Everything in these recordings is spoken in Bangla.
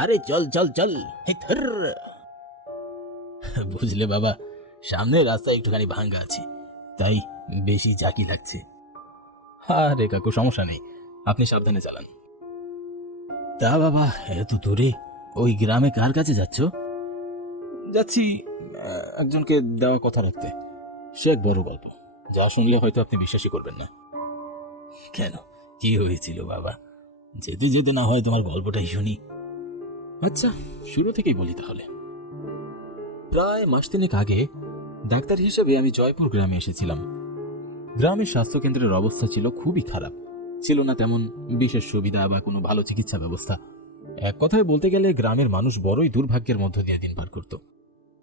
আরে চল চল চল। বুঝলে বাবা, সামনের রাস্তায় একটুখানি ভাঙ্গা আছে, তাই বেশি জাকি লাগছে। আরে কাকু, সমস্যা নেই, আপনি সাবধানে চালান। তা বাবা, এত দূরে ওই গ্রামে কার কাছে যাচ্ছ? যাচ্ছি একজনকে দেওয়া কথা রাখতে। সে এক বড় গল্প, যা শুনলে হয়তো আপনি বিশ্বাসই করবেন না। কেন, কি হয়েছিল বাবা? যেতে যেতে না হয় তোমার গল্পটাই শুনি। আচ্ছা, শুরু থেকেই বলি তাহলে। প্রায় মাস তিনেক আগে ডাক্তার হিসেবে আমি জয়পুর গ্রামে এসেছিলাম। গ্রামের স্বাস্থ্যকেন্দ্রের অবস্থা ছিল খুবই খারাপ, ছিল না তেমন বিশেষ সুবিধা বা কোনো ভালো চিকিৎসা ব্যবস্থা। এক কথায় বলতে গেলে গ্রামের মানুষ বড়ই দুর্ভাগ্যের মধ্য দিয়ে দিন পার করত।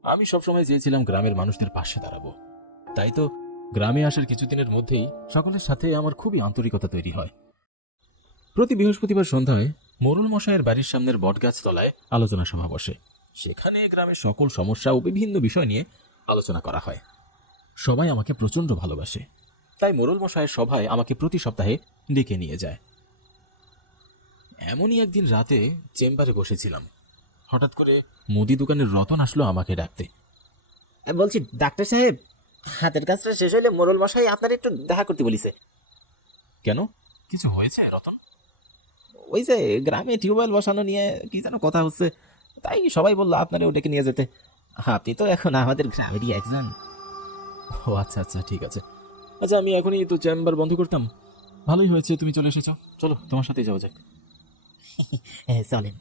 আমি সবসময় চেয়েছিলাম গ্রামের মানুষদের পাশে দাঁড়াবো, তাই তো গ্রামে আসার কিছুদিনের মধ্যেই সকলের সাথে আমার খুবই আন্তরিকতা তৈরি হয়। প্রতি বৃহস্পতিবার সন্ধ্যায় মোরুল মশাইয়ের বাড়ির সামনের বটগাছ তলায় আলোচনা সভা বসে। সেখানে গ্রামের সকল সমস্যা ও বিভিন্ন বিষয় নিয়ে আলোচনা করা হয়। সবাই আমাকে প্রচণ্ড ভালোবাসে, তাই মোরুল মশাইয়ের সভায় আমাকে প্রতি সপ্তাহে ডেকে নিয়ে যায়। এমনই একদিন রাতে চেম্বারে বসেছিলাম, হঠাৎ করে মুদি দোকানের রতন আসলো আমাকে ডাকতে। বলছি ডাক্তার সাহেব, হাতের কাজটা শেষ হইলে মোরল মশাই আপনার একটু দেখা করতে বলিছে। কেন, কিছু হয়েছে রতন? ওই যে গ্রামে টিউবওয়েল বসানো নিয়ে কি যেন কথা হচ্ছে, তাই সবাই বললো আপনারেও ডেকে নিয়ে যেতে। আপনি তো এখন আমাদের গ্রামেরই একজন। ও আচ্ছা আচ্ছা, ঠিক আছে। আচ্ছা, আমি এখনই তো চেম্বার বন্ধ করতাম। ভালোই হয়েছে তুমি চলে এসেছো, চলো তোমার সাথেই যাওয়া যাক। হ্যাঁ চলেন।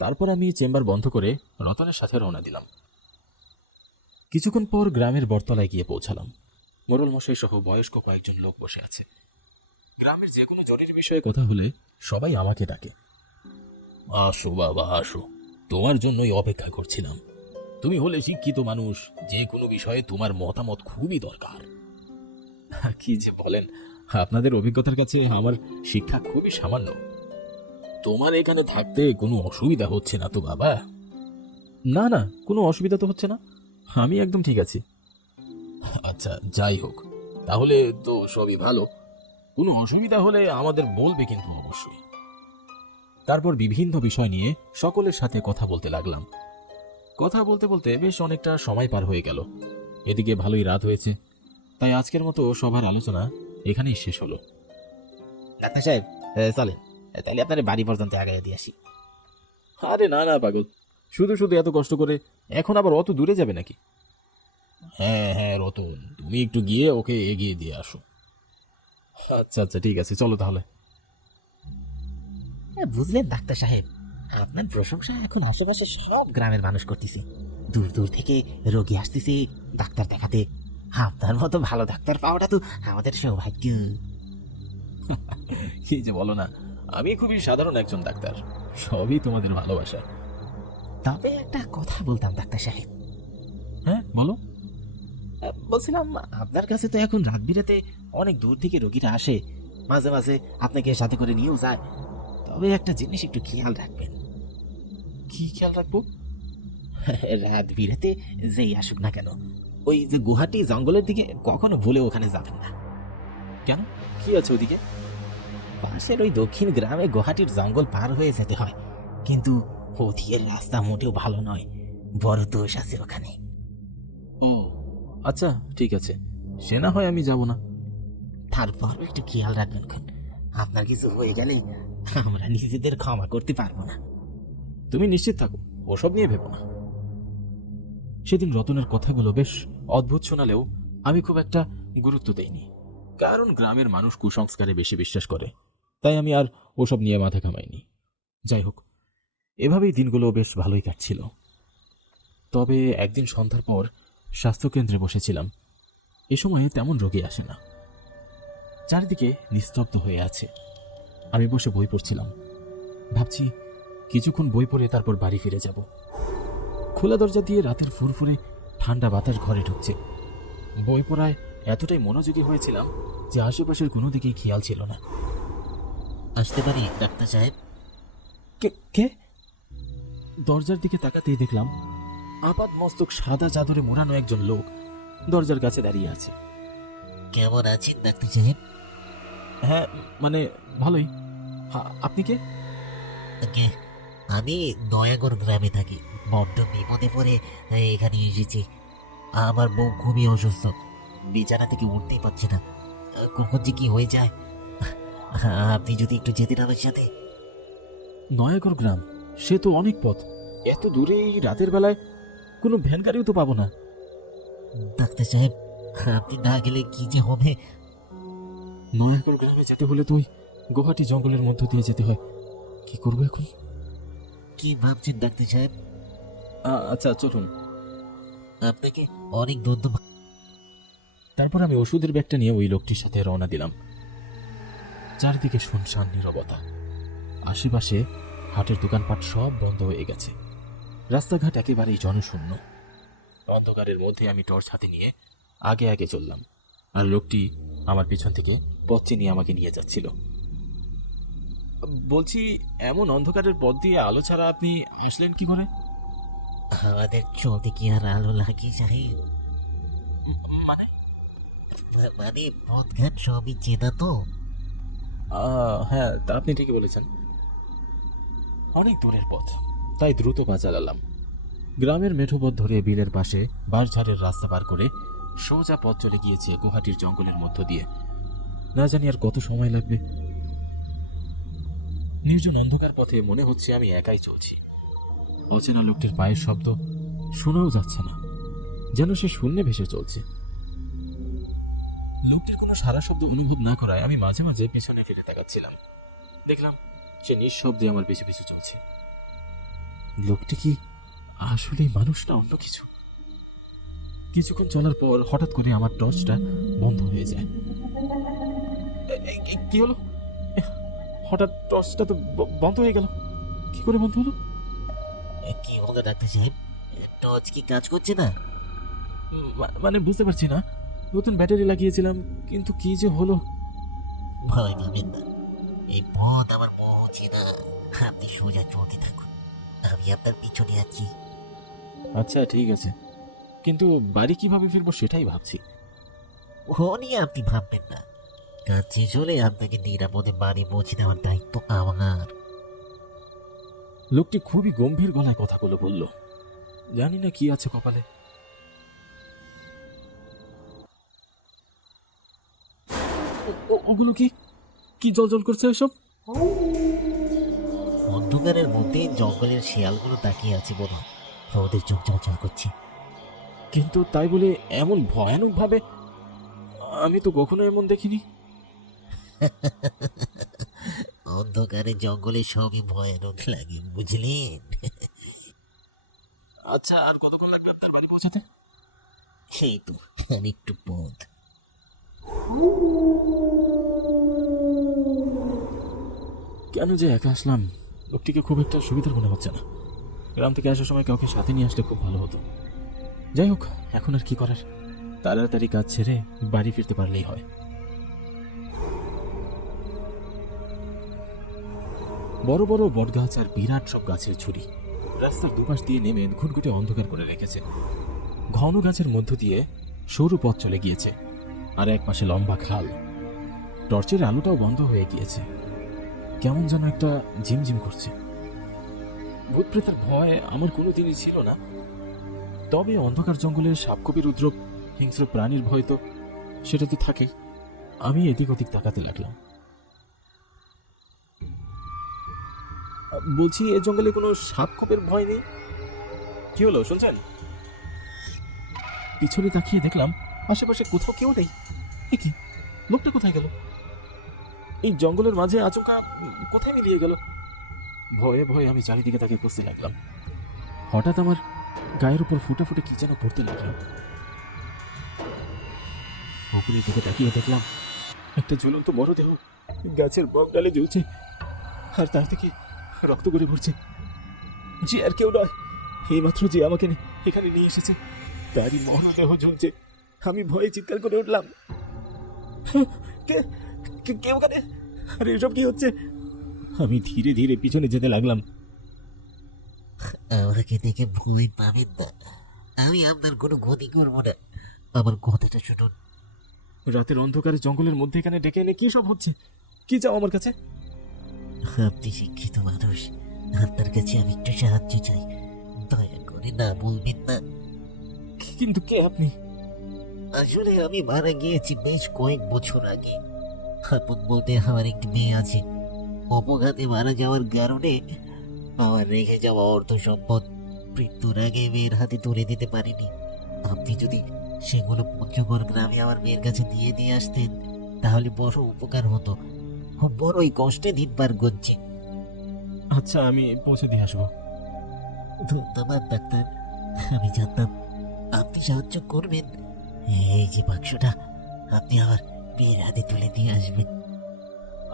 তারপর আমি চেম্বার বন্ধ করে রতনের সাথে রওনা দিলাম। কিছুক্ষণ পর গ্রামের বটতলায় গিয়ে পৌঁছালাম। মোরল মশাই সহ বয়স্ক কয়েকজন লোক বসে আছে। গ্রামের যে কোনো জটিল বিষয়ে কথা হলে সবাই আমাকে ডাকে। আসো বাবা আসো, তোমার জন্যই অপেক্ষা করছিলাম। তুমি হলে শিক্ষিত মানুষ, যে কোনো বিষয়ে তোমার মতামত খুবই দরকার। কি যে বলেন, আপনাদের অভিজ্ঞতার কাছে আমার শিক্ষা খুবই সামান্য। তোমার এখানে থাকতে কোনো অসুবিধা হচ্ছে না তো বাবা? না না, কোনো অসুবিধা তো হচ্ছে না, আমি একদম ঠিক আছি। আচ্ছা, যাই হোক, তাহলে তো সবই ভালো। কোনো অসুবিধা হলে আমাদের বলবে কিন্তু অবশ্যই। তারপর বিভিন্ন বিষয় নিয়ে সকলের সাথে কথা বলতে লাগলাম। কথা বলতে বলতে বেশ অনেকটা সময় পার হয়ে গেল। এদিকে ভালোই রাত হয়েছে, তাই আজকের মতো সবার আলোচনা এখানেই শেষ হলো। ডাক্তার সাহেব চলেন, তাইলে আপনার বাড়ি পর্যন্ত আগাইয়া দিয়ে আসি। আরে না না পাগল, শুধু শুধু এত কষ্ট করে এখন আবার অত দূরে যাবে নাকি? হ্যাঁ হ্যাঁ রতন, তুমি একটু গিয়ে ওকে এগিয়ে দিয়ে আসো। আচ্ছা আচ্ছা, ঠিক আছে, চলো তাহলে। বুঝলেন ডাক্তার সাহেব, আপনার প্রশংসা এখন আশেপাশে সব গ্রামের মানুষ করতেছে। দূর দূর থেকে রোগী আসতেছে ডাক্তার দেখাতে। আপনার মতো ভালো ডাক্তার পাওয়াটা তো আমাদের সৌভাগ্য। কি যে বলো না, আমি খুবই সাধারণ একজন ডাক্তার, সবই তোমাদের ভালোবাসা। তবে একটা কথা বলতাম ডাক্তার সাহেব। হ্যাঁ বলো। বলছিলাম, আপনার কাছে তো এখন রাত বিরাতে অনেক দূর থেকে রোগীরা আসে, মাঝে মাঝে আপনাকে সাথে করে নিয়েও যায়। তবে একটা জিনিস একটু খেয়াল রাখবেন। কি খেয়াল রাখবো? রাত বিরাতে যেই আসুক না কেন, ওই যে গুহাটি জঙ্গলের দিকে কখনো ভুলে ওখানে যাবেন না। কেন, কি আছে ওদিকে? পাশের ওই দক্ষিণ গ্রামে গুহাটির জঙ্গল পার হয়ে যেতে হয়, কিন্তু ওদিকের রাস্তা মোটেও ভালো নয়, বড় দোষ আছে ওখানে। ও আচ্ছা, ঠিক আছে, সে না হয় আমি যাব না। তারপর একটু খেয়াল রাখবেন, আপনার কিছু হয়ে গেলে আমরা নিজেদের ক্ষমা করতে পারবো না। তুমি নিশ্চিত থাকো, ওসব নিয়ে ভেবো না। সেদিন রতনের কথাগুলো বেশ অদ্ভুত শোনালেও আমি খুব একটা গুরুত্ব দেইনি, কারণ গ্রামের মানুষ কুসংস্কারে বেশি বিশ্বাস করে, তাই আমি আর ওসব নিয়ে মাথা ঘামাইনি। যাই হোক, এভাবেই দিনগুলো বেশ ভালোই কাটছিল। তবে একদিন সন্ধ্যার পর স্বাস্থ্যকেন্দ্রে বসেছিলাম। এ সময়ে তেমন রোগী আসে না, চারিদিকে নিস্তব্ধ হয়ে আছে। আমি বসে বই পড়ছিলাম, ভাবছি কিছুক্ষণ বই পড়ে তারপর বাড়ি ফিরে যাব। খোলা দরজা দিয়ে রাতের ফুরফুরে ঠান্ডা বাতাস ঘরে ঢুকছে। বই পড়ায় এতটাই মনোযোগী হয়েছিলাম যে আশেপাশের কোনো দিকেই খেয়াল ছিল না। আসতে পারি ডাক্তার সাহেব? কে কে? দরজার দিকে তাকাতেই দেখলাম আপাত মস্তক সাদা চাদরে মোড়ানো একজন লোক দরজার কাছে দাঁড়িয়ে আছে। কেমন আছেন ডাক্তার সাহেব? হ্যাঁ মানে ভালোই। আপনি কে? আমি নয়াগড় গ্রামে থাকি, বড্ড বিপদে পড়ে এখানে এসেছি। আমার বউ খুবই অসুস্থ, বিছানা থেকে উঠতেই পারছে না। কখন যে কি হয়ে যায়। আপনি যদি একটু যেতেন আমার সাথে। নয়াগড় গ্রাম, সে তো অনেক পথ। এত দূরে এই রাতের বেলায় কোনো ভ্যান গাড়িও তো পাবো না। ডাক্তার সাহেব, আপনি না গেলে কি যে হবে। নয়াগড় গ্রামে যেতে হলে তো ওই গুয়াহাটি জঙ্গলের মধ্য দিয়ে যেতে হয়। কি করবো এখন? কি ভাবছেন ডাক্তার সাহেব? আচ্ছা চলুন। আপনাকে অনেক ধন্যবাদ। তারপর আমি ওষুধের ব্যাগটা নিয়ে ওই লোকটির সাথে রওনা দিলাম। চারিদিকে শুনশান নীরবতা। আশেপাশে হাটের দোকানপাট সব বন্ধ হয়ে গেছে। রাস্তাঘাট একেবারেই জনশূন্য। অন্ধকারের মধ্যে আমি টর্চ হাতে নিয়ে আগে আগে চললাম, আর লোকটি আমার পেছন থেকে পথ চিনিয়ে আমাকে নিয়ে যাচ্ছিল। বলছি, এমন অন্ধকারের পথ দিয়ে আলো ছাড়া আপনি আসলেন কি করে? আমাদের চলতে কি আর আলো লাগে সাহেব? মানে? মানে পথঘাট সবই চেনা তো। হ্যাঁ, তা আপনি ঠিকই বলেছেন। অনেক দূরের পথ, তাই দ্রুত পা চালালাম। গ্রামের মেঠো পথ ধরে বিলের পাশে বাঁশঝাড়ের রাস্তা পার করে সোজা পথ চলে গিয়েছে গুয়াহাটির জঙ্গলের মধ্য দিয়ে। না জানি আর কত সময় লাগবে। নির্জন অন্ধকার পথে মনে হচ্ছে আমি একাই চলছি। অচেনা লোকটির পায়ের শব্দ শোনাও যাচ্ছে না, যেন সে শূন্যে ভেসে চলছে। লোকটির কোনো সারা শব্দ অনুভব না করায় আমি মাঝে মাঝে পেছনে ফিরে তাকাচ্ছিলাম। দেখলাম সে নিঃশব্দে আমার পিছু পিছু চলছে। লোকটি কি আসলেই মানুষ না অন্য কিছু? কিছুক্ষণ চলার পর হঠাৎ করে আমার টর্চটা বন্ধ হয়ে যায়। কি হলো? হঠাৎ টর্চটা তো বন্ধ হয়ে গেল। কি করে বন্ধ হলো? কি হলো ডাক্তার সাহেব? টর্চ কি কাজ করছে না? মানে বুঝতে পারছি না। নতুন ব্যাটারি লাগিয়েছিলাম, কিন্তু কি যে হলো। ভয় পাবেন না, এই পথ আমার বহু চেনা। আপনি সোজা চলতে থাকুন, আমি আপনার পিছনে আছি। আচ্ছা ঠিক আছে, কিন্তু বাড়ি কিভাবে ফিরবো সেটাই ভাবছি। ও নিয়ে আপনি ভাববেন না, কাজ শেষ হলে আপনাকে নিরাপদে বাড়ি পৌঁছে দেওয়ার দায়িত্ব আমার। লোকটি খুবই গম্ভীর গলায় কথাগুলো বলল। জানি না কি আছে কপালে। ওগুলো কি কি জল জল করছে এসব? অন্ধকারের মধ্যে জঙ্গলের শিয়ালগুলো তাকিয়ে আছে বোধ হয়, ওদের চোখ জলজল করছে। কিন্তু তাই বলে এমন ভয়ানক ভাবে আমি তো কখনো এমন দেখিনি। অন্ধকারে জঙ্গলে সবই ভয়ানক লাগে, বুঝলেন? আচ্ছা, আর কতক্ষণ লাগবে আপনার বাড়ি পৌঁছাতে? সেই তো আর একটু পথ। কেন যে একা আসলাম? লোকটিকে খুব একটা সুবিধার মনে হচ্ছে না। গ্রাম থেকে আসার সময় কাউকে সাথে নিয়ে আসলে খুব ভালো হতো। যাই হোক, এখন আর কি করার, তাড়াতাড়ি কাজ ছেড়ে বাড়ি ফিরতে পারলেই হয়। বড় বড় বটগাছ আর বিরাট সব গাছের ঝুড়ি রাস্তার দুপাশ দিয়ে নেমে ঘুটঘুটে অন্ধকার করে রেখেছে। ঘন গাছের মধ্য দিয়ে সরু পথ চলে গিয়েছে, আর এক পাশে লম্বা খাল। টর্চের আলোটাও বন্ধ হয়ে গিয়েছে। কেমন যেন একটা ঝিমঝিম করছে। ভূত প্রেতের ভয় আমার কোনোদিনই ছিল না, তবে অন্ধকার জঙ্গলের সাপকোপের উপদ্রব, হিংস্র প্রাণীর ভয় তো সেটা তো থাকেই। আমি এদিক ওদিক তাকাতে লাগলাম। বলছি, এ জঙ্গলে কোনো সাপকোপের ভয় নেই? কি হলো শুনছেন? পিছনে তাকিয়ে দেখলাম আশেপাশে কোথাও কেউ নেই। এ কি, লোকটা কোথায় গেল? এই জঙ্গলের মাঝে আচমকা কোথায় মিলিয়ে গেল? ভয়ে ভয়ে আমি চারিদিকে তাকে খুঁজতে লাগলাম। হঠাৎ আমার গায়ের উপর ফুটে ফুটে কি যেন পড়তে লাগলো। উপরের দিকে তাকিয়ে দেখলাম একটা ঝুলন্ত মরদেহ গাছের বক ডালে ঝুলছে, আর তার থেকে রক্ত করে পড়ছে। যে আর কেউ নয়, এইমাত্র যে আমাকে এখানে নিয়ে এসেছে তারই মরদেহ ঝুলছে। আমি ভয়ে চিৎকার করে উঠলাম, কে ওখানে? আর এসব কি হচ্ছে? আমি ধীরে ধীরে পিছনে যেতে লাগলাম। আমাকে দেখে ভয় পাবেন না, আমি আপনার কোনো ক্ষতি করবো না। আমার কথাটা শুনুন। রাতের অন্ধকারে জঙ্গলের মধ্যে এখানে ডেকে এনে কি সব হচ্ছে? কি চাও আমার কাছে? আপনি শিক্ষিত মানুষ, আপনার কাছে আমি একটু সাহায্য চাই, দয়া করে না বলবেন না। কিন্তু কে আপনি? আসলে আমি মারা গিয়েছি বেশ কয়েক বছর আগে। আপন বলতে আমার একটি মেয়ে আছে। অপঘাতে মারা যাওয়ার কারণে আমার রেখে যাওয়া অর্থ সম্পদ মৃত্যুর আগে মেয়ের হাতে তুলে দিতে পারিনি। আপনি যদি সেগুলো পঞ্চগড় গ্রামে আমার মেয়ের কাছে দিয়ে আসতেন তাহলে বড় উপকার হতো। বড়ই কষ্টে দিন পার করছি। আচ্ছা, আমি পৌঁছে দিয়ে আসবো। ধন্যবাদ ডাক্তার, আমি জানতাম আপনি সাহায্য করবেন। এই যে বাক্সটা, আপনি আমার মেয়ের হাতে তুলে দিয়ে আসবেন।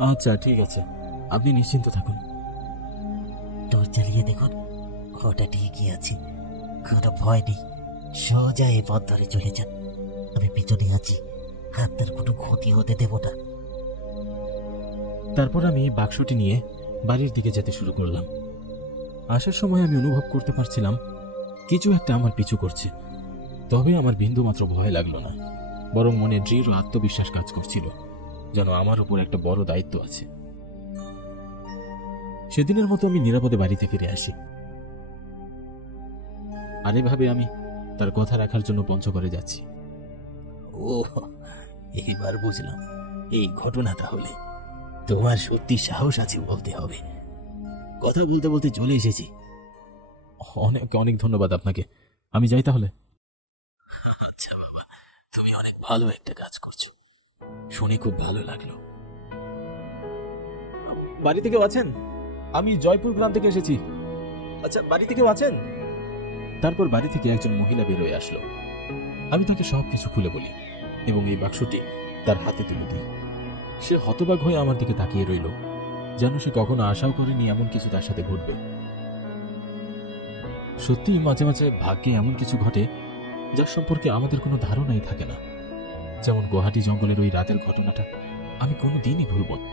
আচ্ছা, ঠিক আছে, আপনি নিশ্চিন্ত থাকুন। টর্চ চালিয়ে দেখুন, ওটা ঠিকই আছে, কোনো ভয় নেই। সোজা এই পথ ধরে চলে যান, আমি পিছনে আছি, আপনার কোনো ক্ষতি হতে দেব না। তারপর আমি বাক্সটি নিয়ে বাড়ির দিকে যেতে শুরু করলাম। আসার সময় আমি অনুভব করতে পারছিলাম কিছু একটা আমার পিছু করছে, তবে আমার বিন্দুমাত্র ভয় লাগলো না, বরং মনে দৃঢ় আত্মবিশ্বাস কাজ করছিল, যেন আমার উপর একটা বড় দায়িত্ব আছে। সেদিনের মতো আমি নিরাপদে বাড়িতে ফিরে আসি। আর এভাবে আমি তার কথা রাখার জন্য পঞ্চগড়ে যাচ্ছি। ও, এইবার বুঝলাম এই ঘটনা তাহলে। তোমার সত্যি সাহস আছে বলতে হবে। কথা বলতে বলতে চলে এসেছি। অনেক অনেক ধন্যবাদ আপনাকে, আমি যাই তাহলে। আচ্ছা বাবা, তুমি অনেক ভালো একটা কাজ করছো, শুনে খুব ভালো লাগলো। বাড়িতে কেউ আছেন? আমি জয়পুর গ্রাম থেকে এসেছি। আচ্ছা, বাড়িতে কেউ আছেন? তারপর বাড়ি থেকে একজন মহিলা বেরোয় আসলো। আমি তাকে সবকিছু খুলে বলি এবং এই বাক্সটি তার হাতে তুলে দিই। সে হতবাক হয়ে আমার দিকে তাকিয়ে রইল, যেন সে কখনো আশাও করেনি এমন কিছু তার সাথে ঘটবে। সত্যিই মাঝে মাঝে ভাগ্যে এমন কিছু ঘটে যার সম্পর্কে আমাদের কোনো ধারণাই থাকে না। যেমন গুয়াহাটি জঙ্গলের ওই রাতের ঘটনাটা আমি কোনোদিনই ভুলব না।